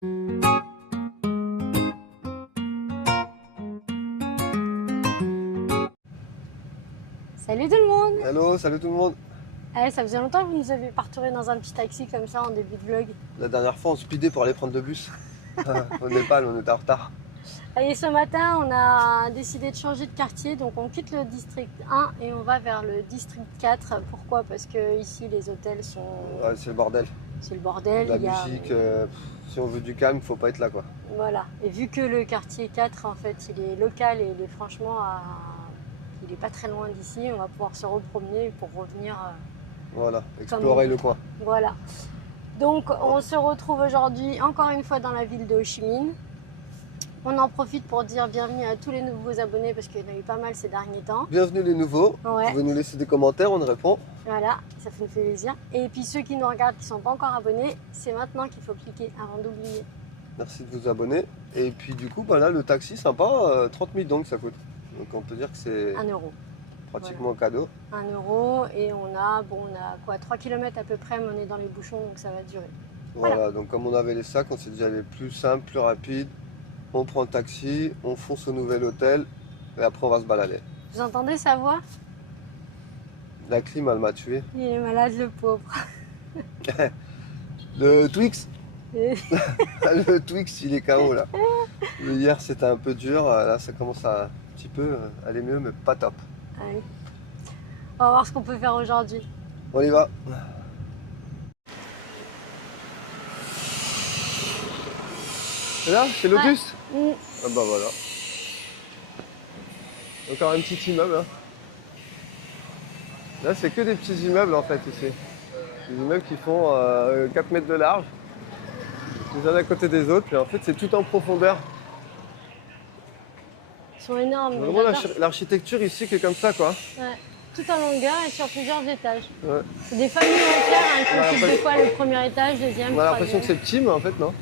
Salut tout le monde! Hello, salut tout le monde. Allez, ça faisait longtemps que vous nous avez partouré dans un petit taxi comme ça en début de vlog. La dernière fois, on speedait pour aller prendre le bus. Au Népal, on était en retard. Et ce matin, on a décidé de changer de quartier, donc on quitte le district 1 et on va vers le district 4. Pourquoi? Parce que ici, les hôtels sont... Ouais, c'est le bordel. C'est le bordel. La musique, si on veut du calme, faut pas être là, quoi. Voilà. Et vu que le quartier 4, en fait, il est local et il est franchement il est pas très loin d'ici, on va pouvoir se repromener pour revenir... Voilà, explorer le coin. Voilà. Donc, on se retrouve aujourd'hui encore une fois dans la ville de Ho Chi Minh. On en profite pour dire bienvenue à tous les nouveaux abonnés parce qu'il y en a eu pas mal ces derniers temps. Bienvenue les nouveaux. Ouais. Vous pouvez nous laisser des commentaires, on y répond. Voilà, ça nous fait plaisir. Et puis ceux qui nous regardent qui ne sont pas encore abonnés, c'est maintenant qu'il faut cliquer avant d'oublier. Merci de vous abonner. Et puis du coup, bah là, le taxi, sympa, 30 000 donc ça coûte. Donc on peut dire que c'est 1 euro. pratiquement cadeau. 1 euro et on a quoi, 3 km à peu près, mais on est dans les bouchons donc ça va durer. Voilà, donc comme on avait les sacs, on s'est dit aller plus simple, plus rapide. On prend le taxi, on fonce au nouvel hôtel et après on va se balader. Vous entendez sa voix? La clim, elle m'a tué. Il est malade le pauvre. Le Twix Et- Le Twix, il est KO là. Hier, c'était un peu dur. Là, ça commence à un petit peu aller mieux, mais pas top. Allez. On va voir ce qu'on peut faire aujourd'hui. On y va. C'est là, c'est Lotus. Mm. Ah bah voilà. Encore un petit immeuble. Hein. Là, c'est que des petits immeubles en fait ici. Des immeubles qui font 4 mètres de large, les uns à côté des autres, puis en fait, c'est tout en profondeur. Ils sont énormes. mais Vraiment, j'adore. l'architecture ici qui est comme ça, quoi. Ouais. Tout en longueur et sur plusieurs étages. Ouais. C'est des familles entières hein, qui Ouais, occupent après- des fois le premier étage, deuxième, On a l'impression que troisième. c'est petit, mais en fait, non.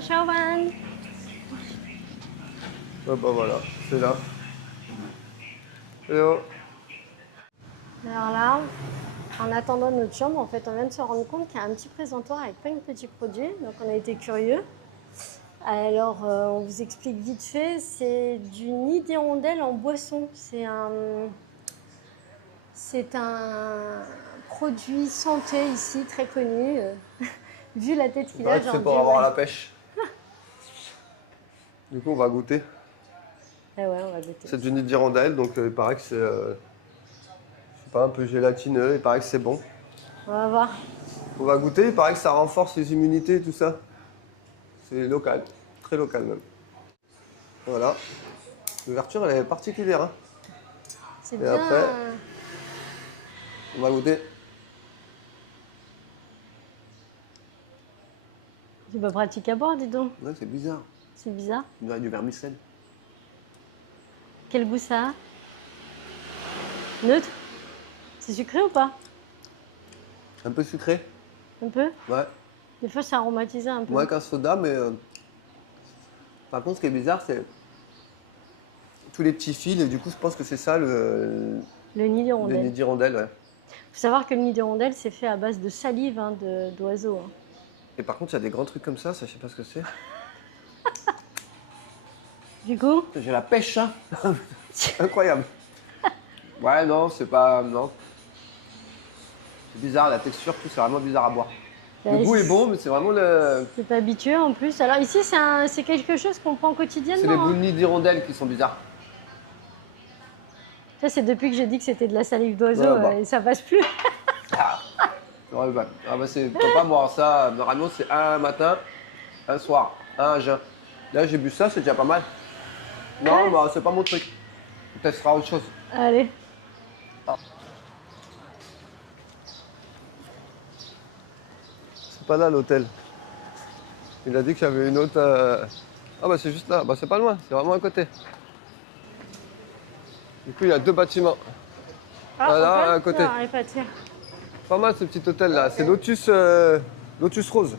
Shawan. Ouais, bah voilà, c'est là. Hello. Alors là, en attendant notre chambre, en fait, on vient de se rendre compte qu'il y a un petit présentoir avec plein de petits produits. Donc on a été curieux. Alors, on vous explique vite fait, c'est du nid d'hirondelle en boisson. C'est un produit santé ici, très connu. Vu la tête qu'il a, Ouais, j'en c'est dis pour avoir ouais. la pêche. Du coup, on va goûter. Eh ouais, on va goûter. C'est du nid d'hirondelle, donc il paraît que c'est, je sais pas, un peu gélatineux. Il paraît que c'est bon. On va voir. On va goûter. Il paraît que ça renforce les immunités et tout ça. C'est local, très local même. Voilà. L'ouverture, elle est particulière. Hein. C'est Et bien. après On va goûter. C'est pas pratique à boire, dis donc. Ouais, c'est bizarre. C'est bizarre. On dirait du vermicelle. Quel goût ça a? Neutre? C'est sucré ou pas? Un peu sucré. Un peu? Ouais. Des fois, c'est aromatisé un peu. Moins qu'un soda, mais par contre, ce qui est bizarre, c'est tous les petits fils. Et du coup, je pense que c'est ça Le nid le d'hirondelle. nid d'hirondelle. Ouais. Faut savoir que le nid d'hirondelle, c'est fait à base de salive hein, d'oiseaux. Hein. Et par contre, il y a des grands trucs comme ça, je sais pas ce que c'est. Du coup, J'ai la pêche, hein. Incroyable. Ouais, non, c'est pas. Non. C'est bizarre, la texture, tout, c'est vraiment bizarre à boire. bah, Le goût est bon, mais c'est vraiment le. c'est pas habitué en plus. Alors ici, c'est quelque chose qu'on prend C'est les quotidiennement. bouts de Hein. nid d'hirondelle qui sont bizarres. Ça, c'est depuis que j'ai dit que c'était de la salive d'oiseau Ouais, bah. et ça passe plus. Ah, ouais, bah, c'est. Faut pas boire ça. Normalement, c'est un matin, un soir, un à jeun. Là, j'ai bu ça, c'est déjà pas mal. Non, Ouais. bah, c'est pas mon truc. On testera autre chose. Allez. C'est pas là l'hôtel. Il a dit qu'il y avait une autre. Ah bah c'est juste là, bah c'est pas loin, c'est vraiment à côté. Du coup il y a deux bâtiments. Voilà, on peut à côté. Non, allez, pas tiens. Pas mal ce petit hôtel là, c'est Lotus, Lotus Rose.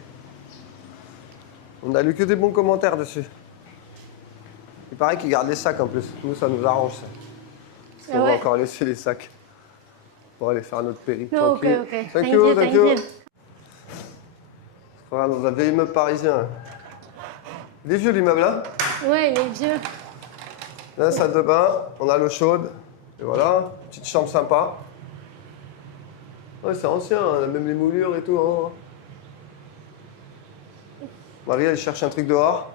On a lu que des bons commentaires dessus. Il paraît qu'ils gardent les sacs en plus. Nous ça nous arrange ça. Parce qu'on Ah va ouais. encore laisser les sacs pour aller faire notre périple. Non, ok, tranquille. ok. Thank you, thank you. Voilà, dans un vieil immeuble parisien. Il est vieux l'immeuble là. Ouais, il est vieux. Là, la salle de bain, on a l'eau chaude. Et voilà, petite chambre sympa. Ouais, c'est ancien, hein, même les moulures et tout. Hein. Marie, elle cherche un truc dehors.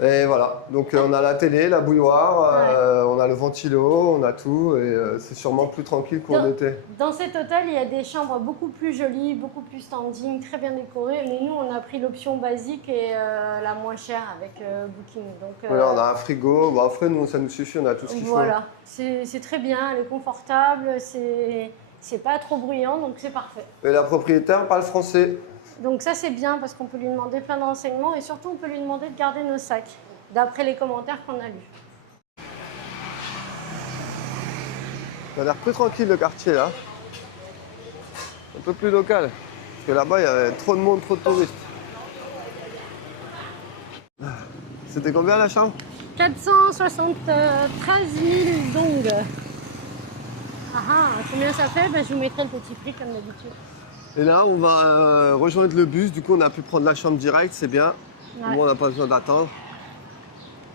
Et voilà, donc on a la télé, la bouilloire, on a le ventilo, on a tout. Et c'est sûrement plus tranquille qu'on était. Dans cet hôtel, il y a des chambres beaucoup plus jolies, beaucoup plus standing, très bien décorées. Mais nous, on a pris l'option basique et la moins chère avec Booking. Donc, voilà, on a un frigo. Bon, après, nous, ça nous suffit, on a tout ce qu'il faut. Voilà, c'est très bien, elle est confortable, c'est pas trop bruyant, donc c'est parfait. Et la propriétaire parle français. Donc ça, c'est bien parce qu'on peut lui demander plein d'enseignements et surtout, on peut lui demander de garder nos sacs, d'après les commentaires qu'on a lus. Ça a l'air plus tranquille le quartier là. Un peu plus local. Parce que là-bas, il y avait trop de monde, trop de touristes. C'était combien la chambre? 473 000 dong. Ah ah, combien ça fait? Ben, je vous mettrai le petit prix comme d'habitude. Et là, on va rejoindre le bus. Du coup, on a pu prendre la chambre directe, c'est bien. Ouais. Moi, on n'a pas besoin d'attendre.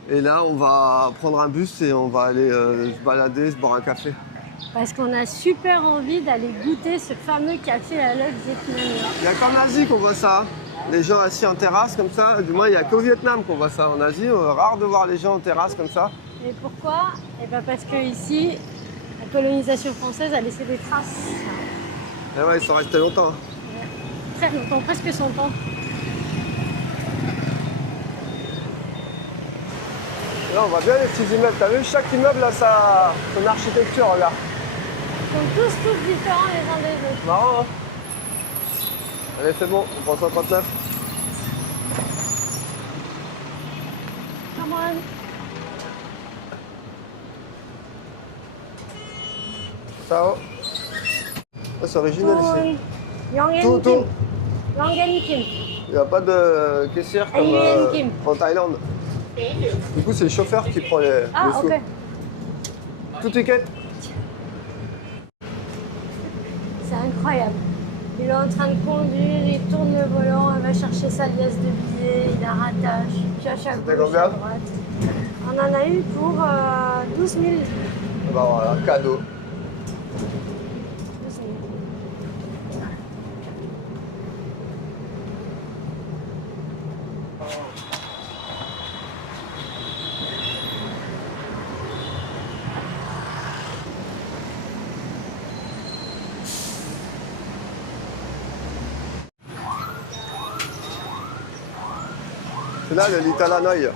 Et là, on va prendre un bus et on va aller se balader, se boire un café. Parce qu'on a super envie d'aller goûter ce fameux café à l'œuf vietnamien. Il y a qu'en Asie qu'on voit ça. Les gens assis en terrasse comme ça. Du moins, il n'y a qu'au Vietnam qu'on voit ça. En Asie, rare de voir les gens en terrasse comme ça. Et pourquoi? Eh ben parce que ici, la colonisation française a laissé des traces. Et ouais, ils sont restés longtemps. Très longtemps, presque 100 ans. Là, on voit bien les petits immeubles. T'as vu, chaque immeuble a son architecture, regarde. Ils sont tous différents les uns des autres. Marrant, hein? Allez, c'est bon, on prend 139. Come on. Ciao. Ah, c'est original ici. Yang Tout, En tout. Kim. Yang En Kim. Il n'y a pas de caissière comme Alien Kim. en Thaïlande. Du coup, c'est le chauffeur qui prend les Ah, sous. ok. Tout ticket. C'est incroyable. Il est en train de conduire, il tourne le volant, il va chercher sa liasse de billets, il la rattache, puis à chaque C'était gauche, combien à droite. On en a eu pour 12 000. Bah voilà, cadeau. 12 000. C'est là le Little Hanoi.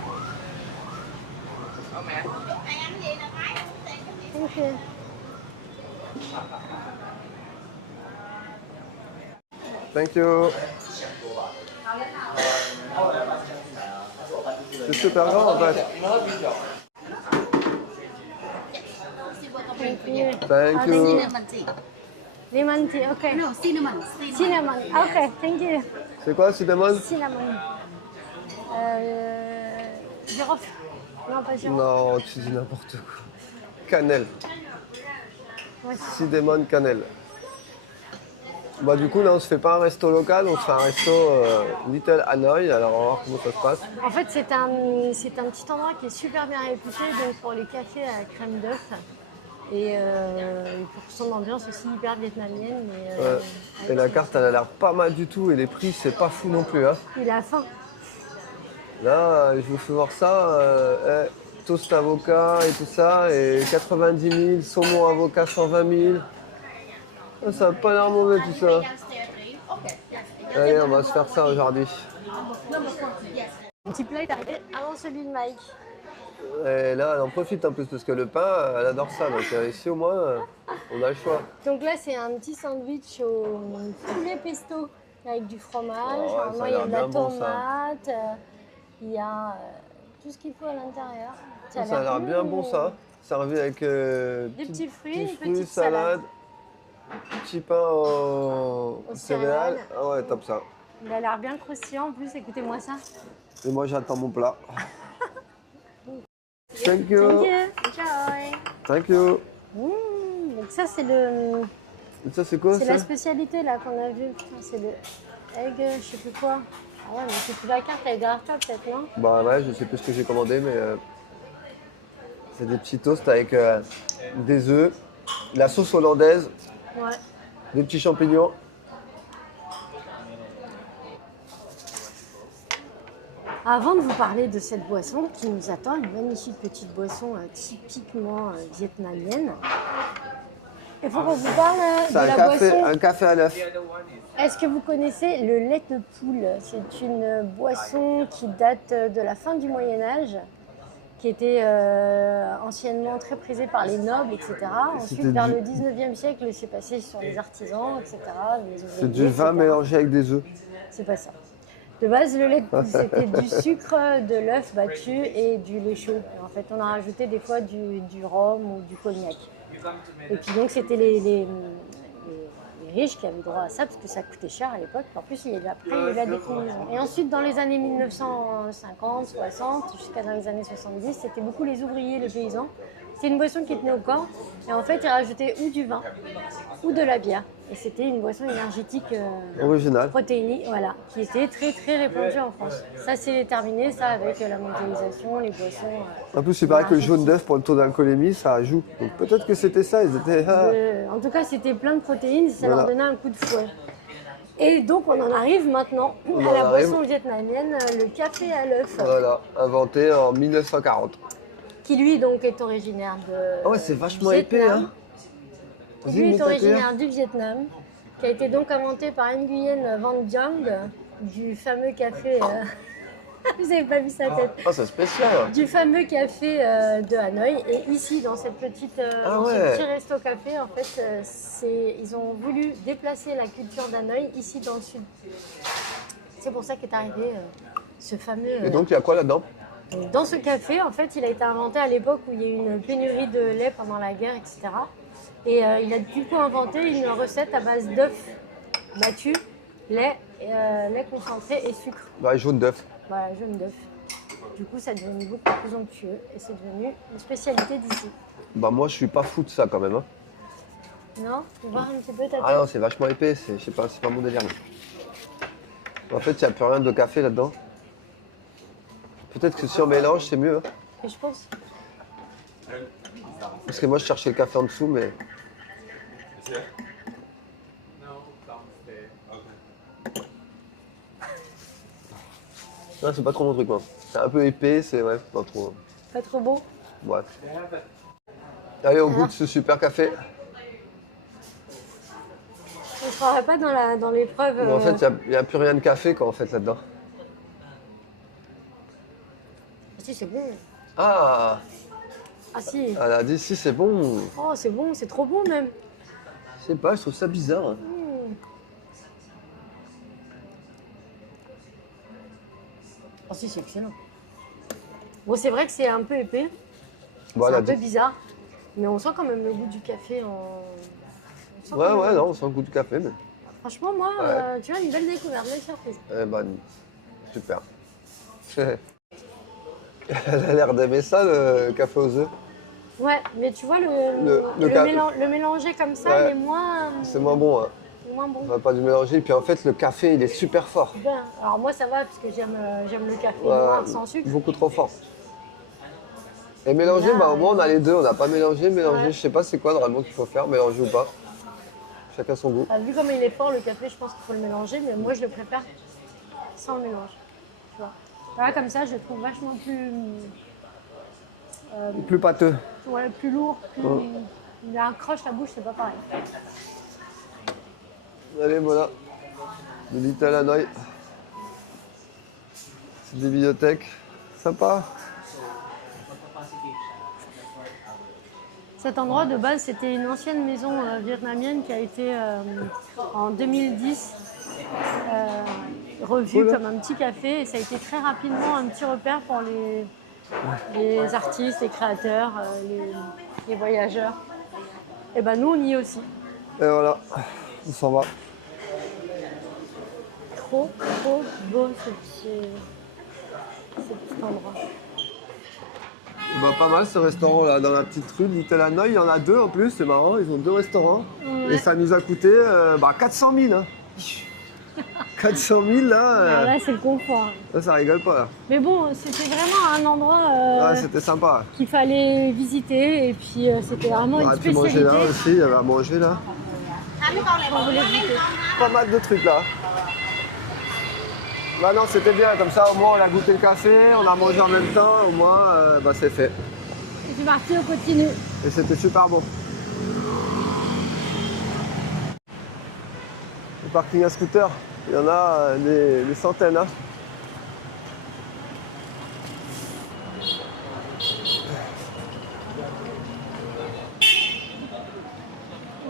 Ok. Thank you. C'est super grand en fait. Thank you. Thank you. Cinnamon tea. Lemon tea, ok. No, cinnamon. Cinnamon, ok, thank you. C'est quoi, cinnamon? Cinnamon. Girofle. Non, pas girofle. Non, tu dis n'importe quoi. Cannelle. Ouais. Cinnamon cannelle. Bah du coup là on se fait pas un resto local, on se fait un resto Little Hanoi, alors on va voir comment ça se passe. En fait, c'est un petit endroit qui est super bien réputé donc pour les cafés à crème d'œuf et pour son ambiance aussi hyper vietnamienne. Mais, Et la carte elle a l'air pas mal du tout et les prix c'est pas fou non plus. Hein. Il a faim. Là je vous fais voir ça, toast avocat et tout ça et 90 000, saumon avocat 120 000. Ah, ça a pas l'air mauvais tout ça. Allez on va se faire ça aujourd'hui. Un petit plat est arrivé avant celui de Mike. Et là, elle en profite en plus parce que le pain, elle adore ça. Donc ici, au moins, on a le choix. Donc là, c'est un petit sandwich au poulet pesto avec du fromage. Oh, ouais, ça a Normalement, il y a l'air de la bien bon, ça. tomate, il y a tout ce qu'il faut à l'intérieur. Ça a l'air bien bon, ça. Servi avec Des petits fruits, une petite salade. petit pain au céréales. céréales. Ah ouais, top ça. Il a l'air bien croustillant en plus, écoutez-moi ça. Et moi, j'attends mon plat. Thank you. Thank you. Enjoy. Thank you. Donc ça, c'est le... Et ça, c'est quoi C'est ça? la spécialité là qu'on a vue. C'est le egg, je sais plus quoi. Ah ouais, mais c'est plus la carte, elle est derrière toi peut-être, non? Bah ouais, je sais plus ce que j'ai commandé, mais c'est des petits toasts avec des œufs, la sauce hollandaise, Ouais. des petits champignons. Avant de vous parler de cette boisson qui nous attend, une magnifique petite boisson typiquement vietnamienne, il faut qu'on vous parle de C'est la boisson. un café à l'œuf. Est-ce que vous connaissez le lait de poule? C'est une boisson qui date de la fin du Moyen-Âge, qui était anciennement très prisée par les nobles, etc. Ensuite, vers le 19e siècle, c'est passé sur les artisans, etc. C'est du vin mélangé avec des œufs. C'est pas ça. De base, le lait de poule, c'était du sucre, de l'œuf battu et du lait chaud. Et en fait, on a rajouté des fois du rhum ou du cognac. Et puis donc, c'était les riches qui avaient droit à ça parce que ça coûtait cher à l'époque. En plus, après, il y a eu la déclinaison. Et ensuite, dans les années 1950, 60, jusqu'à dans les années 70, c'était beaucoup les ouvriers, les paysans. C'était une boisson qui tenait au corps. Et en fait, ils rajoutaient ou du vin ou de la bière. Et c'était une boisson énergétique Original. protéinique, voilà, qui était très très répandue en France. Ça, c'est terminé, ça, avec la mondialisation, les boissons. En plus, il paraît que le jaune d'œuf pour le taux d'alcoolémie, ça joue. Donc peut-être que c'était ça, ils étaient... En tout cas, c'était plein de protéines, ça Voilà. leur donnait un coup de fouet. Et donc, on en arrive maintenant à la boisson vietnamienne, le café à l'œuf, Voilà, inventé en 1940. qui lui, donc, est originaire de Oh, c'est vachement Vietnam. épais, hein. Qui, Vas-y, lui, est mets ta cuillère. originaire du Vietnam, qui a été donc inventé par Nguyen Van Giang, du fameux café... Vous n'avez pas vu sa tête. Oh, c'est spécial. Du fameux café de Hanoï. Et ici, dans cette petite, dans ce petit resto café, en fait, ils ont voulu déplacer la culture d'Hanoï ici dans le sud. C'est pour ça qu'est arrivé ce fameux... Et donc, il y a quoi là-dedans? Dans ce café, en fait, il a été inventé à l'époque où il y a eu une pénurie de lait pendant la guerre, etc. Et il a du coup inventé une recette à base d'œufs battus, lait concentré et sucre. Bah, jaune d'œuf. Voilà, jaune d'œuf. Du coup, ça est devenu beaucoup plus onctueux et c'est devenu une spécialité d'ici. Bah, moi, je suis pas fou de ça quand même. Hein. Non? Tu veux voir un petit peu ta tête? Ah non, c'est vachement épais, je sais pas, c'est pas mon délire. En fait, il n'y a plus rien de café là-dedans. Peut-être que si on mélange, c'est mieux. Hein. Et je pense. Parce que moi, je cherchais le café en dessous, mais... Non, c'est pas trop mon truc, moi. C'est un peu épais, c'est ouais, pas trop... Pas trop beau? Ouais. Allez, au goût de ce super café. On ne sera pas dans l'épreuve. Mais en fait, il n'y a plus rien de café, quoi, en fait, là-dedans. Si, c'est bon. Ah, Ah si. elle a dit si, c'est bon. Oh, c'est bon, c'est trop bon même. Je sais pas, je trouve ça bizarre. Hein. Oh si, c'est excellent. Bon, c'est vrai que c'est un peu épais. Bon, c'est elle a un peu dit- bizarre. Mais on sent quand même le goût du café en... on sent Ouais, quand ouais, même- non, on sent le goût du café, mais... Franchement, moi, Ouais. tu vois, une belle découverte, belle surprise. Eh ben, super. Elle a l'air d'aimer ça, le café aux œufs. Ouais, mais tu vois, Le le mélanger comme ça, Ouais. il est moins, C'est moins bon, hein. moins bon. On va pas du mélanger. Puis en fait, le café, il est super fort. Ben, alors moi, ça va, parce que j'aime le café Ouais, noir sans sucre. beaucoup trop fort. Et mélanger, Là, bah, au moins, on a les deux. On n'a pas mélangé. Mélanger, Ouais. je sais pas c'est quoi vraiment qu'il faut faire, mélanger ou pas. Chacun son goût. Vu comme il est fort, le café, je pense qu'il faut le mélanger, mais moi, je le préfère sans le mélange. Tu vois. Voilà, comme ça, je le trouve vachement plus... Plus pâteux. ouais, plus lourd, plus... Ouais. Il a un croche, la bouche, c'est pas pareil. Allez, voilà. Le Little Hanoï. C'est des bibliothèques. Sympa. Cet endroit, de base, c'était une ancienne maison vietnamienne qui a été, en 2010, revue Cool. comme un petit café. Et ça a été très rapidement un petit repère pour les artistes, les créateurs, les voyageurs. Et ben nous, on y est aussi. Et voilà. On s'en va. Trop, trop beau ce petit endroit. Bah, pas mal ce restaurant là dans la petite rue de Little Hanoï. Il y en a deux en plus, c'est marrant. Ils ont deux restaurants. Ouais. Et ça nous a coûté 400 000. Hein. 400 000 là, Là, c'est le confort. ça rigole pas là. Mais bon, c'était vraiment un endroit Ah, c'était sympa. qu'il fallait visiter. Et puis, c'était vraiment On une aurait pu manger spécialité. là aussi, il y avait à manger là. On voulait goûter. Pas mal de trucs là. Bah non, c'était bien, comme ça au moins on a goûté le café, on a mangé en même temps, au moins bah, c'est fait. Et puis parti, on continue. Et c'était super bon. Le parking à scooter, il y en a des centaines. Hein.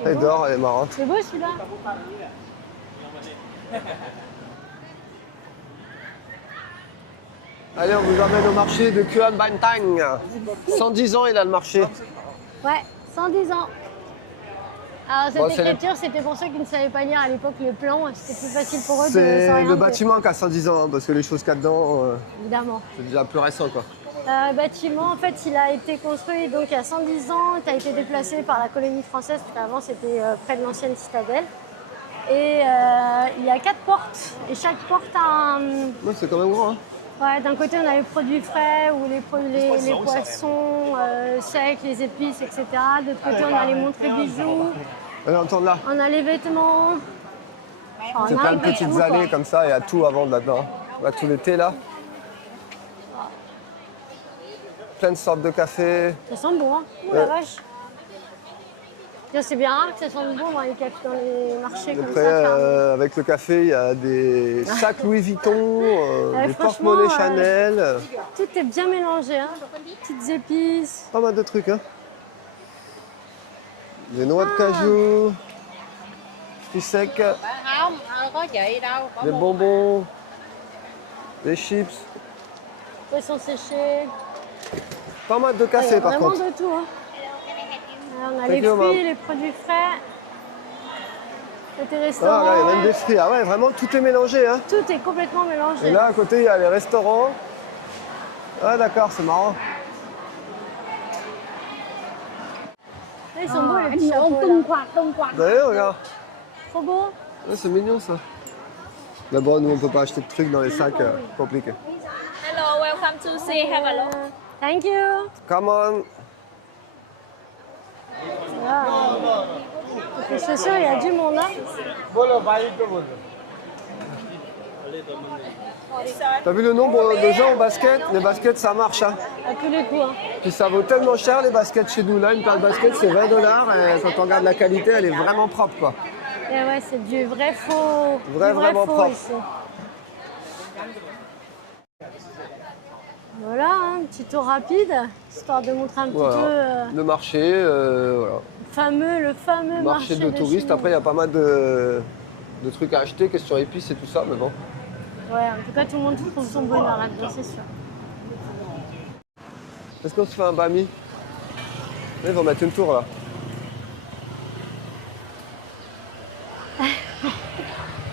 Elle dort, elle est marrante. C'est beau celui-là. Allez, on vous emmène au marché de Kuan Bantang. 110 ans, il a le marché. Ouais, 110 ans. Alors cette Bon, c'est écriture, c'était pour ceux qui ne savaient pas lire à l'époque les plans. C'était plus facile pour eux de C'est s'orienter. le bâtiment qui a 110 ans, hein, parce que les choses qu'il y a dedans, Évidemment. c'est déjà plus récent quoi. Bâtiment, en fait, il a été construit donc il y a 110 ans. Il a été déplacé par la colonie française, parce qu'avant c'était près de l'ancienne citadelle. Et il y a 4 portes. Et chaque porte a un... Moi, c'est quand même grand. Hein. Ouais, d'un côté, on a les produits frais ou les poissons secs, les épices, etc. De l'autre côté, on a les montres et bijoux. Allez, on tourne là. On a les vêtements. Enfin, C'est on a plein un de peu petites tout, allées quoi. comme ça, il y a tout à vendre là-dedans. On a tous les thés là. Plein de sortes de cafés. Ça sent bon, hein. Ouh la vache. C'est bien rare que ça sente bon dans les marchés comme Après, ça. avec le café, il y a des sacs Louis Vuitton, Ouais, des franchement, porte-monnaies Chanel. Tout est bien mélangé, hein. Petites épices. Pas mal de trucs, hein. Des noix de cajou, fruits secs, Không, có chị đâu, có des một bonbons, des chips. Poissons séchés. Pas mal de Il y a café par vraiment contre. de tout, hein. On a Thank les you, fruits, ma'am. les produits frais. Côté Ah, restaurant, là, il y a même des fruits. Ah ouais, vraiment tout est mélangé, hein. tout est complètement mélangé. Et là, à côté, il y a les restaurants. Ah d'accord, c'est marrant. Là, ils sont beaux les petits chapeaux, là. Vous voyez, regarde. Trop beau. Ouais, c'est mignon ça. Mais bon, nous on peut pas acheter de trucs dans les sacs compliqués. Hello, welcome to see. Have a look. Thank you. Come on. Là, les chaussures, il y a du monde, hein. T'as vu le nombre de gens au basket? Les baskets ça marche, hein. À tous les coups, hein. Puis ça vaut tellement cher les baskets chez nous. Là, une paire de baskets c'est 20 $. Et quand on regarde la qualité, elle est vraiment propre quoi. Et ouais, c'est du vrai faux. Vrai, du vraiment faux propre. ici. Voilà, hein, un petit tour rapide, histoire de montrer un petit Voilà. peu Le marché, voilà. le fameux Marché de touristes. Chine. Après, il y a pas mal de trucs à acheter, question épices et tout ça, mais bon. Ouais, en tout cas, tout le monde trouve son bonheur là-dedans, c'est sûr. Est-ce qu'on se fait un bami? Ils vont mettre une tour là.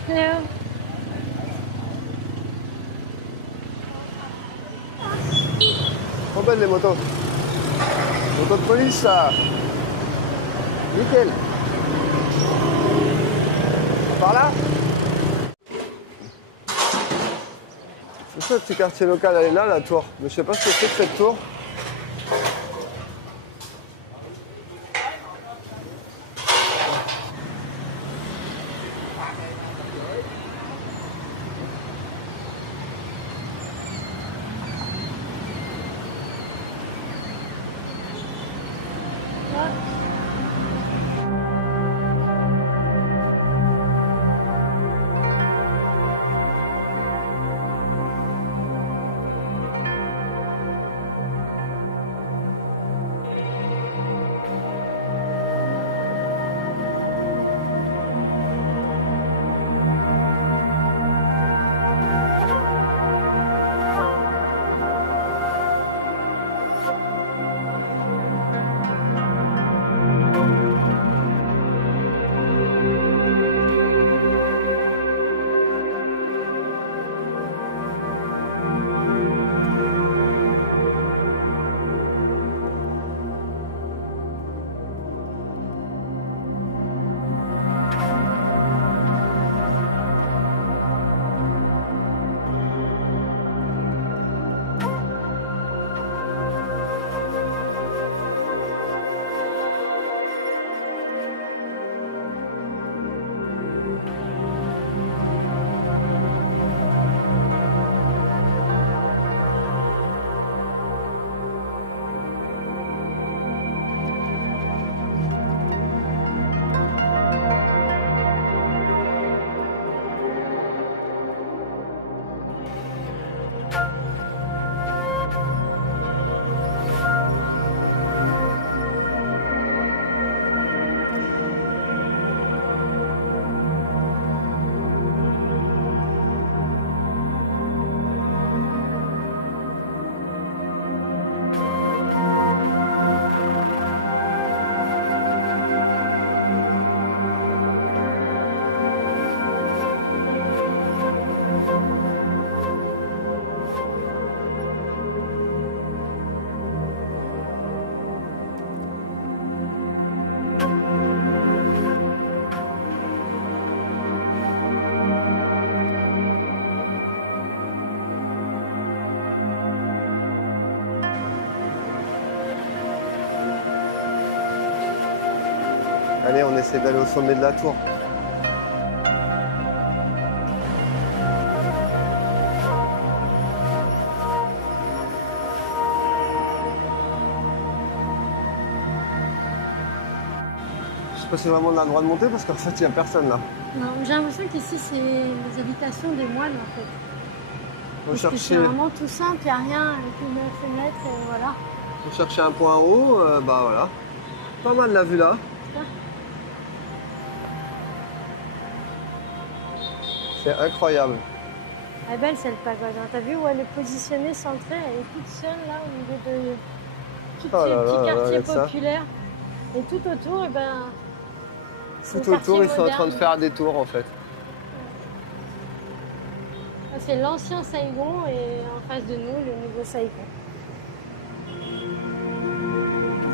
Hello. Trop belles les motos. Motos de police ça. Nickel. Par là? C'est ça le petit quartier local, elle est là la tour. Mais je sais pas ce que c'est que cette tour. Allez, on essaie d'aller au sommet de la tour. Je sais pas si vraiment on a le droit de monter parce qu'en fait, il n'y a personne là. Non, j'ai l'impression qu'ici, c'est les habitations des moines, en fait. On Parce que cherchait, c'est vraiment tout simple, il n'y a rien avec une fenêtre et voilà. on cherchait un point haut, bah voilà. Pas mal la vue là. C'est incroyable. Elle est belle cette pagode, hein. T'as vu où elle est positionnée, centrée, elle est toute seule là au milieu de tous Oh ces là là, petits quartiers regarde ça. populaires. Et tout autour, et ben. Tout le quartier autour, ils sont en train de moderne. faire des tours en fait. Ah, c'est l'ancien Saigon et en face de nous, le nouveau Saigon.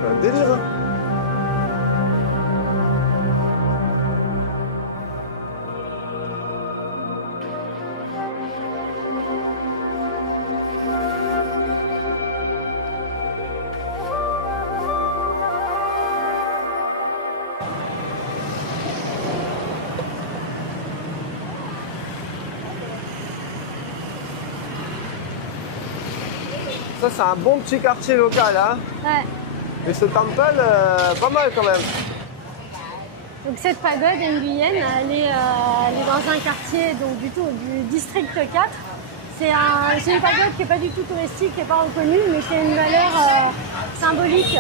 C'est un délire, hein. Ça, c'est un bon petit quartier local, hein. Ouais. Et ce temple, pas mal quand même. Donc cette pagode Nguyen, elle est dans un quartier donc, du district 4. C'est une pagode qui n'est pas du tout touristique, qui n'est pas reconnue, mais qui a une valeur symbolique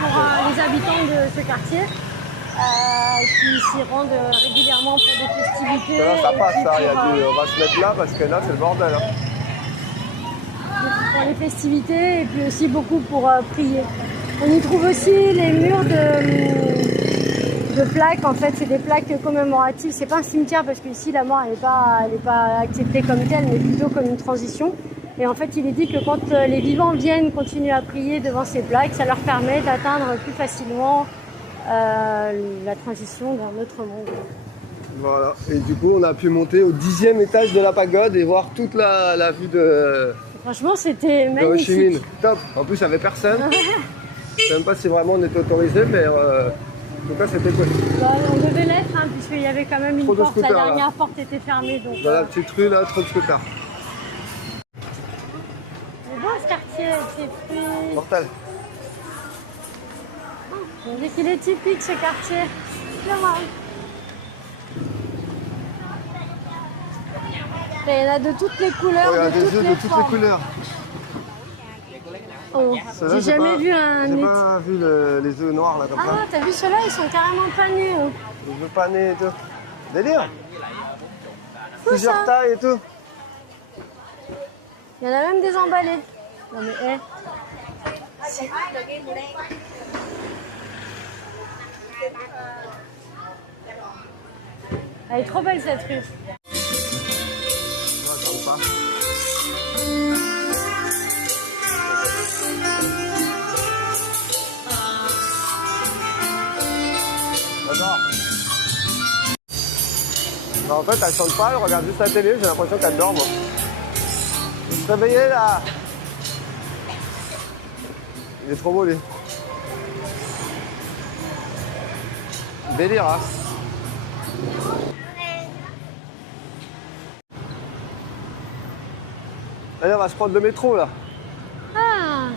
pour les habitants de ce quartier, qui s'y rendent régulièrement pour des festivités. Là, ça et passe, puis ça. pour, On va se mettre là parce que là, c'est le bordel, hein. pour les festivités et puis aussi beaucoup pour prier. On y trouve aussi les murs de plaques. En fait, c'est des plaques commémoratives. C'est pas un cimetière parce qu'ici la mort elle est pas acceptée comme telle, mais plutôt comme une transition. Et en fait, il est dit que quand les vivants viennent continuer à prier devant ces plaques, ça leur permet d'atteindre plus facilement la transition vers notre monde. Voilà. Et du coup, on a pu monter au 10e étage de la pagode et voir toute la vue de Franchement, c'était Ho Chi Minh. magnifique. Top. En plus, il n'y avait personne. Je sais même pas si vraiment on était autorisé, mais en tout cas, c'était cool. Bah, on devait l'être, hein, puisqu'il y avait quand même une Trop de porte. La scooters, là. dernière porte était fermée. Donc, Dans la petite rue, là, trop de scooters. c'est beau ce quartier, avec ses fruits. Mortel. On dit qu'il est typique ce quartier. C'est marrant. Il y en a de toutes les couleurs, Oh, il y a de des toutes œufs les de toutes les formes. couleurs. Oh, Ceux-là, j'ai jamais pas- vu un J'ai nez. pas vu les œufs noirs, là, comme ça. Ah, t'as vu ceux-là, ils sont carrément panés. Oh. Les œufs panés et tout. Délire. Fou, Plusieurs ça. tailles et tout. Il y en a même des emballés. Non mais, Elle est trop belle cette rue. Non, attends pas. J'adore. Non, en fait, elle chante pas, elle regarde juste la télé, j'ai l'impression qu'elle dort, moi. Vous se réveillez, là? Il est trop beau, lui. Délire, hein? Allez, on va se prendre le métro, là. Ah,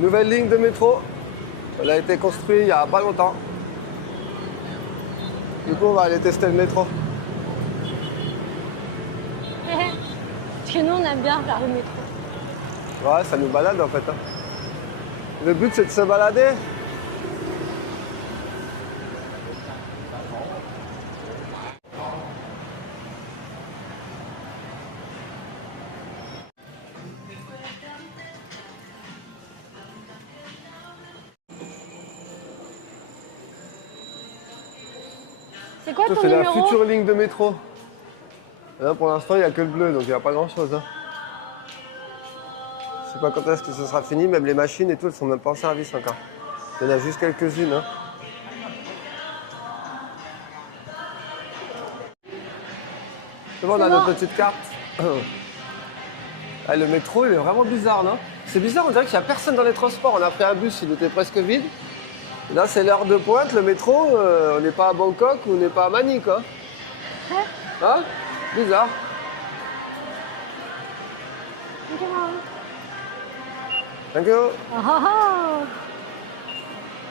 Nouvelle ligne de métro. Elle a été construite il y a pas longtemps. Du coup, on va aller tester le métro. parce que nous on aime bien faire le métro. Ouais, ça nous balade en fait, hein. Le but, c'est de se balader. C'est quoi Ça, ton c'est la numéro? future ligne de métro. Et là, pour l'instant, il n'y a que le bleu, donc il n'y a pas grand-chose, hein. Je sais pas quand est-ce que ce sera fini, même les machines et tout, elles sont même pas en service encore. Il y en a juste quelques-unes, hein. C'est bon, on a C'est notre bon. petite carte. Ah, le métro, il est vraiment bizarre, non? C'est bizarre, on dirait qu'il n'y a personne dans les transports. On a pris un bus, il était presque vide. Là, c'est l'heure de pointe, le métro. On n'est pas à Bangkok ou on n'est pas à Manille, quoi. Ouais. Hein? Bizarre. Ok, maman. Thank you. Oh, oh, oh.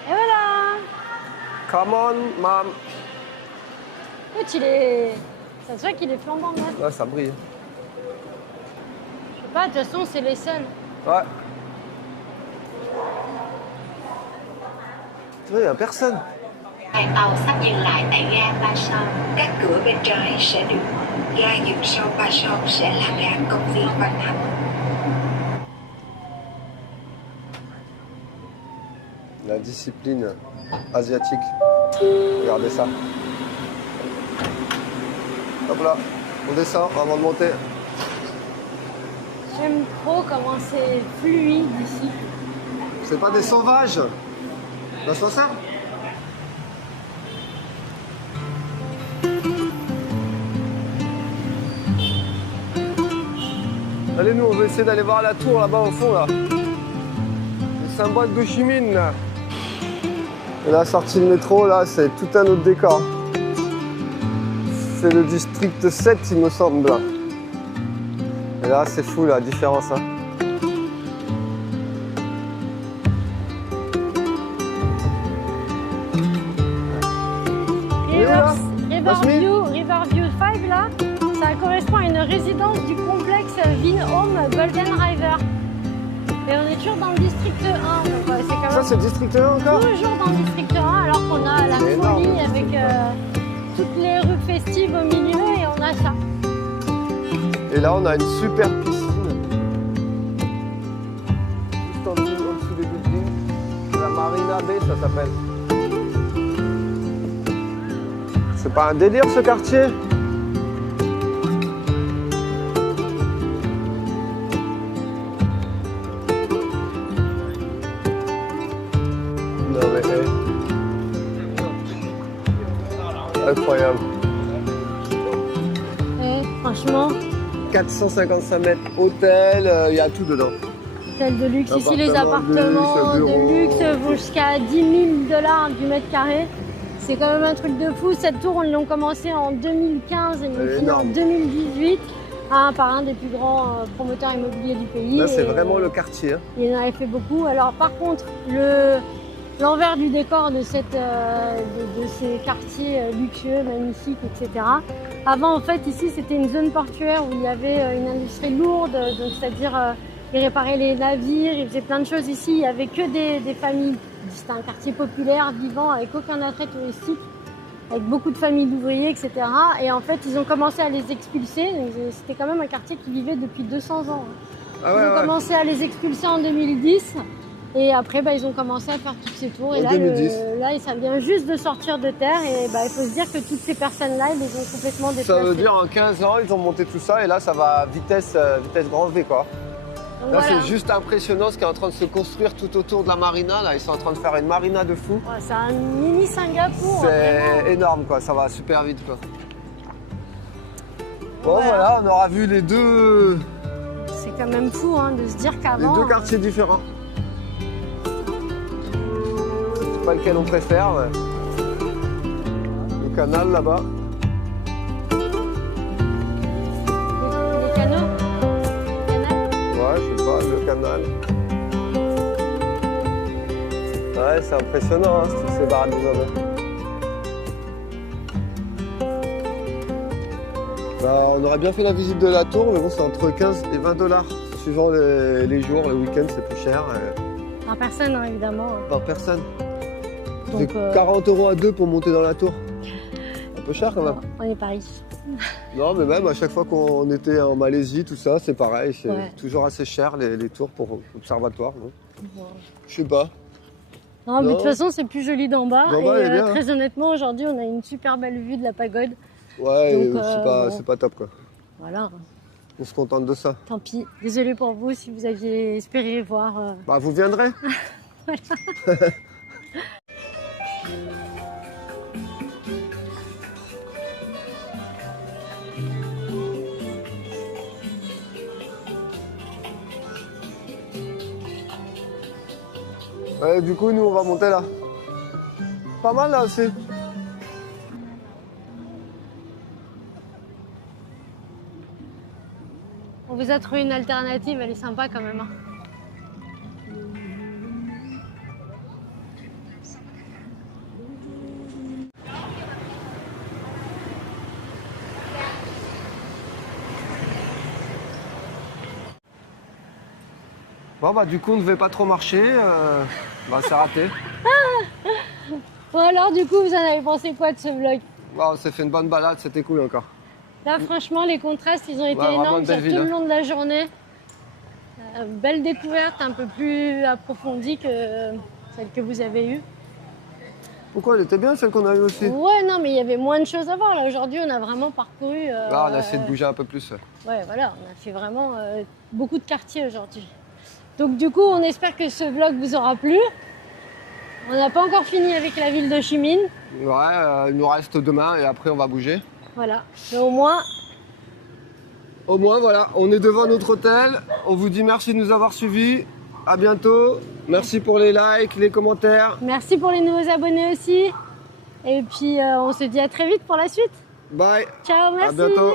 Et voilà. Come on, mom. Écoute, il est... Ça se voit qu'il est flambant neuf. Là, ça brille. Je sais pas, de toute façon, c'est les seuls. Ouais. Tu vois, il n'y a personne. Đoàn tàu sắp dừng lại tại ga Ba Son. Các cửa bên trái sẽ được mở. Ga dừng sau Ba Son sẽ là ga công viên Văn Thánh. La discipline asiatique. Regardez ça. Hop là, on descend avant de monter. J'aime trop comment c'est fluide ici. C'est pas des sauvages. L'ascenseur? Allez, nous, on va essayer d'aller voir la tour là-bas au fond, là. Le symbole de Chimine, là. Et la sortie de métro, là, c'est tout un autre décor. C'est le district 7, il me semble. Là. Et là, c'est fou, la différence. Hein. Riverview 5, là, ça correspond à une résidence du complexe Vinhome Golden River. Et on est toujours dans le district 1. Donc, c'est quand même Ça, c'est le district 1 encore? toujours dans le district 1, alors qu'on a la C'est folie énorme. avec toutes les rues festives au milieu et on a ça. Et là, on a une super piscine. Juste en dessous des buildings. La Marina Bay, ça s'appelle. C'est pas un délire, ce quartier? Non mais... Incroyable. Franchement, 455 mètres, hôtel, il y a tout dedans. hôtel de luxe. Ici, les Appartements appartements de luxe, de luxe bureaux. vont jusqu'à 10 000 $ du mètre carré. C'est quand même un truc de fou. Cette tour, ils l'ont commencé en 2015 et ils l'ont fini en Énorme. 2018 par un des plus grands promoteurs immobiliers du pays. Là, c'est Et, vraiment le quartier. Hein. il en avait fait beaucoup. Alors, par contre, l'envers du décor de ces quartiers luxueux, magnifiques, etc. Avant, en fait, ici, c'était une zone portuaire où il y avait une industrie lourde, donc c'est-à-dire ils réparaient les navires, ils faisaient plein de choses ici. Il n'y avait que des familles. C'était un quartier populaire, vivant, avec aucun attrait touristique, avec beaucoup de familles d'ouvriers, etc. Et en fait, ils ont commencé à les expulser. C'était quand même un quartier qui vivait depuis 200 ans. Ah Ils ont commencé à les expulser en 2010. Et après, ils ont commencé à faire toutes ces tours. En Et là, 2010. ça vient juste de sortir de terre. Et il faut se dire que toutes ces personnes-là, ils les ont complètement déplacées. Ça veut dire en 15 ans, ils ont monté tout ça et là, ça va à vitesse grand V, quoi. Donc, Là, voilà. c'est juste impressionnant ce qui est en train de se construire tout autour de la marina. Là, ils sont en train de faire une marina de fou. Ouais, c'est un mini Singapour. C'est vraiment. énorme, quoi. Ça va super vite, quoi. Bon, Voilà. voilà, on aura vu les deux C'est quand même fou de se dire qu'avant. quartiers différents. C'est pas lequel on préfère. Mais... Le canal là-bas. Les canaux. Canal. Ouais, je sais pas, le canal. Ouais, c'est impressionnant, hein, toutes ces baraques de Zone. On aurait bien fait la visite de la tour, mais bon, c'est entre 15 et 20 $. Suivant les jours, le week-end, c'est plus cher. Par personne, évidemment. Par personne. Donc, C'est 40 € à deux pour monter dans la tour. Un peu cher quand même. On n'est pas riche. Non, mais même à chaque fois qu'on était en Malaisie, tout ça, c'est pareil. C'est Ouais. toujours assez cher les tours pour observatoire. Non Bon. Je sais pas. Non, mais de Non. toute façon, c'est plus joli d'en bas. D'en bas, et elle est bien, très honnêtement, aujourd'hui, on a une super belle vue de la pagode. Ouais, Donc, c'est bon. pas top quoi. Voilà, On se contente de ça. tant pis. Désolée pour vous si vous aviez espéré voir. Bah, vous viendrez. Ouais, du coup, nous, on va monter là. pas mal là aussi. On vous a trouvé une alternative, elle est sympa quand même. Hein. Bon bah du coup on ne devait pas trop marcher, bah c'est raté. Bon alors du coup, vous en avez pensé quoi de ce vlog? Bah, on s'est fait une bonne balade, c'était cool encore. Là franchement, les contrastes, ils ont été Ouais, vraiment énormes une sur belle tout ville, le hein. long de la journée. Belle découverte, un peu plus approfondie que celle que vous avez eue. Pourquoi elle était bien celle qu'on a eue aussi? Ouais, non, mais il y avait moins de choses à voir. Là, aujourd'hui, on a vraiment parcouru. Là on a essayé de bouger un peu plus. Ouais, voilà, on a fait vraiment beaucoup de quartiers aujourd'hui. Donc, du coup, on espère que ce vlog vous aura plu. On n'a pas encore fini avec la ville d'Ho Chi Minh. Ouais, il nous reste demain et après on va bouger. Voilà, mais au moins, Au moins voilà, on est devant notre hôtel. On vous dit merci de nous avoir suivis. À bientôt. Merci pour les likes, les commentaires. merci pour les nouveaux abonnés aussi. Et puis, on se dit à très vite pour la suite. Bye. Ciao, merci. À bientôt.